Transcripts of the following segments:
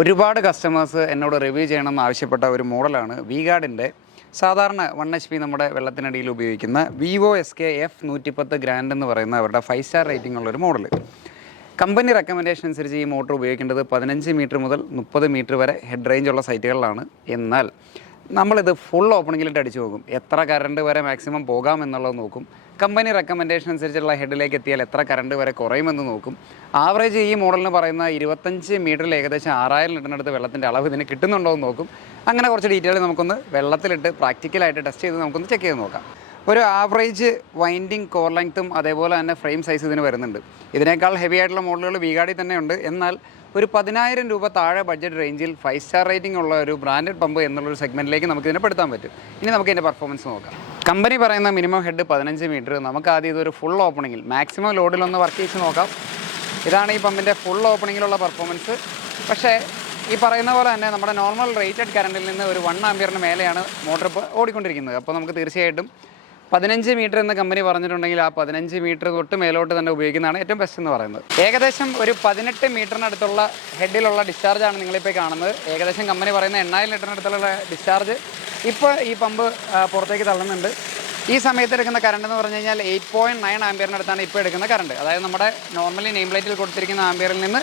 ഒരുപാട് കസ്റ്റമേഴ്സ് എന്നോട് റിവ്യൂ ചെയ്യണമെന്ന് ആവശ്യപ്പെട്ട ഒരു മോഡലാണ് വി-ഗാർഡിൻ്റെ സാധാരണ 1 HP നമ്മുടെ വെള്ളത്തിനടിയിൽ ഉപയോഗിക്കുന്ന വിവോ SK-F110 ഗ്രാൻഡ് എന്ന് പറയുന്ന അവരുടെ 5 സ്റ്റാർ റേറ്റിംഗ് ഉള്ളൊരു മോഡൽ. കമ്പനി റെക്കമെൻഡേഷൻ അനുസരിച്ച് ഈ മോട്ടോർ ഉപയോഗിക്കേണ്ടത് 15 മീറ്റർ മുതൽ 30 മീറ്റർ വരെ ഹെഡ് റേഞ്ച് ഉള്ള സൈറ്റുകളിലാണ്. എന്നാൽ നമ്മളിത് ഫുൾ ഓപ്പണിങ്ങിലിട്ട് അടിച്ചു പോകും. എത്ര കറണ്ട് വരെ മാക്സിമം പോകാം എന്നുള്ളത് നോക്കും. കമ്പനി റെക്കമെൻഡേഷൻ അനുസരിച്ചുള്ള ഹെഡിലേക്ക് എത്തിയാൽ എത്ര കറണ്ട് വരെ കുറയുമെന്ന് നോക്കും. ആവറേജ് ഈ മോഡലിന് പറയുന്ന 25 മീറ്ററിൽ ഏകദേശം 6000 ലിറ്ററിനടുത്ത് വെള്ളത്തിൻ്റെ അളവ് ഇതിന് കിട്ടുന്നുണ്ടോ എന്ന് നോക്കും. അങ്ങനെ കുറച്ച് ഡീറ്റെയിൽ നമുക്കൊന്ന് വെള്ളത്തിലിട്ട് പ്രാക്ടിക്കലായിട്ട് ടെസ്റ്റ് ചെയ്ത് നമുക്കൊന്ന് ചെക്ക് ചെയ്ത് നോക്കാം. ഒരു ആവറേജ് വൈൻഡിങ് കോർ ലെങ്ത്തും അതേപോലെ തന്നെ ഫ്രെയിം സൈസ് ഇതിന് വരുന്നുണ്ട്. ഇതിനേക്കാൾ ഹെവി ആയിട്ടുള്ള മോഡലുകൾ വി-ഗാർഡിൽ തന്നെയുണ്ട്. എന്നാൽ ഒരു 10,000 രൂപ താഴെ ബഡ്ജറ്റ് റേഞ്ചിൽ 5 സ്റ്റാർ റേറ്റിംഗ് ഉള്ള ഒരു ബ്രാൻഡഡ് പമ്പ് എന്നുള്ളൊരു സെഗ്മെൻറ്റിലേക്ക് നമുക്ക് ഇതിനെ പെടുത്താൻ പറ്റും. ഇനി നമുക്ക് ഇതിൻ്റെ പെർഫോമൻസ് നോക്കാം. കമ്പനി പറയുന്ന മിനിമം ഹെഡ് 15 മീറ്റർ. നമുക്ക് ആദ്യം ഇതൊരു ഫുൾ ഓപ്പണിങ്ങിൽ മാക്സിമം ലോഡിലൊന്ന് വർക്ക് ചെയ്ത് നോക്കാം. ഇതാണ് ഈ പമ്പിൻ്റെ ഫുൾ ഓപ്പണിങ്ങിലുള്ള പെർഫോമൻസ്. പക്ഷേ ഈ പറയുന്ന പോലെ തന്നെ നമ്മുടെ നോർമൽ റേറ്റഡ് കറണ്ടിൽ നിന്ന് ഒരു 1 ആമ്പിയറിന് മേലെയാണ് മോട്ടോർ ഇപ്പോൾ ഓടിക്കൊണ്ടിരിക്കുന്നത്. അപ്പോൾ നമുക്ക് തീർച്ചയായിട്ടും 15 മീറ്റർ എന്ന് കമ്പനി പറഞ്ഞിട്ടുണ്ടെങ്കിൽ ആ 15 മീറ്റർ തൊട്ട് മേലോട്ട് തന്നെ ഉപയോഗിക്കുന്നതാണ് ഏറ്റവും ബെസ്റ്റ് എന്ന് പറയുന്നത്. ഏകദേശം ഒരു 18 മീറ്ററിനടുത്തുള്ള ഹെഡിലുള്ള ഡിസ്ചാർജാണ് നിങ്ങളിപ്പോൾ കാണുന്നത്. ഏകദേശം കമ്പനി പറയുന്ന 8000 ലിറ്ററിനടുത്തുള്ള ഡിസ്ചാർജ് ഇപ്പോൾ ഈ പമ്പ് പുറത്തേക്ക് തള്ളുന്നുണ്ട്. ഈ സമയത്ത് എടുക്കുന്ന കറണ്ട് എന്ന് പറഞ്ഞു കഴിഞ്ഞാൽ 8.9 ആമ്പിയറിനടുത്താണ് ഇപ്പോൾ എടുക്കുന്ന കറണ്ട്. അതായത് നമ്മുടെ നോർമലി നെയിം പ്ലേറ്റിൽ കൊടുത്തിരിക്കുന്ന ആമ്പിയറിൽ നിന്ന്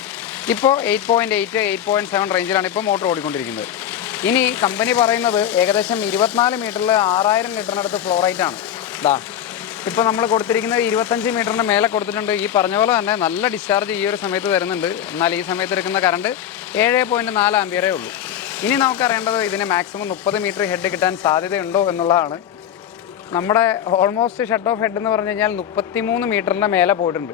ഇപ്പോൾ 8.8 8.7 റേഞ്ചിലാണ് ഇപ്പോൾ മോട്ടോർ ഓടിക്കൊണ്ടിരിക്കുന്നത്. ഇനി കമ്പനി പറയുന്നത് ഏകദേശം 24 മീറ്ററിൽ 6000 ലിറ്ററിനടുത്ത് ഫ്ലോ റേറ്റാണ്. ഇപ്പോൾ നമ്മൾ കൊടുത്തിരിക്കുന്നത് 25 മീറ്ററിന് മേലെ കൊടുത്തിട്ടുണ്ട്. ഈ പറഞ്ഞ പോലെ തന്നെ നല്ല ഡിസ്ചാർജ് ഈ ഒരു സമയത്ത് വരുന്നുണ്ട്. എന്നാൽ ഈ സമയത്ത് എടുക്കുന്ന കറണ്ട് 7.4 ആമ്പിയറേ ഉള്ളൂ. ഇനി നമുക്കറിയേണ്ടത് ഇതിന് മാക്സിമം 30 മീറ്റർ ഹെഡ് കിട്ടാൻ സാധ്യതയുണ്ടോ എന്നുള്ളതാണ്. നമ്മുടെ ഓൾമോസ്റ്റ് ഷട്ട് ഓഫ് ഹെഡ് എന്ന് പറഞ്ഞു കഴിഞ്ഞാൽ 33 മീറ്ററിൻ്റെ മേലെ പോയിട്ടുണ്ട്.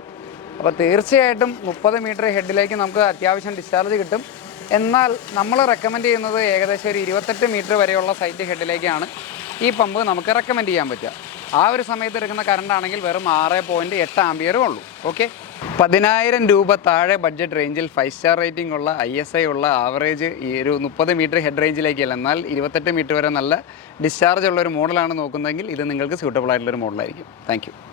അപ്പോൾ തീർച്ചയായിട്ടും 30 മീറ്റർ ഹെഡിലേക്ക് നമുക്ക് അത്യാവശ്യം ഡിസ്ചാർജ് കിട്ടും. എന്നാൽ നമ്മൾ റെക്കമെൻഡ് ചെയ്യുന്നത് ഏകദേശം ഒരു 28 മീറ്റർ വരെയുള്ള സൈറ്റ് ഹെഡിലേക്കാണ് ഈ പമ്പ് നമുക്ക് റെക്കമെൻഡ് ചെയ്യാൻ പറ്റുക. ആ ഒരു സമയത്ത് എടുക്കുന്ന കറണ്ട് ആണെങ്കിൽ വെറും 6.8 ആമ്പിയറും ഉള്ളൂ. ഓക്കെ, 10,000 രൂപ താഴെ ബഡ്ജറ്റ് റേഞ്ചിൽ 5 സ്റ്റാർ റേറ്റിംഗ് ഉള്ള ISI ഉള്ള ആവറേജ് ഈ ഒരു 30 മീറ്റർ ഹെഡ് റേഞ്ചിലേക്കല്ല, എന്നാൽ 28 മീറ്റർ വരെ നല്ല ഡിസ്ചാർജ് ഉള്ള ഒരു മോഡലാണ് നോക്കുന്നതെങ്കിൽ ഇത് നിങ്ങൾക്ക് സ്യൂട്ടബിൾ ആയിട്ടുള്ളൊരു മോഡലായിരിക്കും. താങ്ക്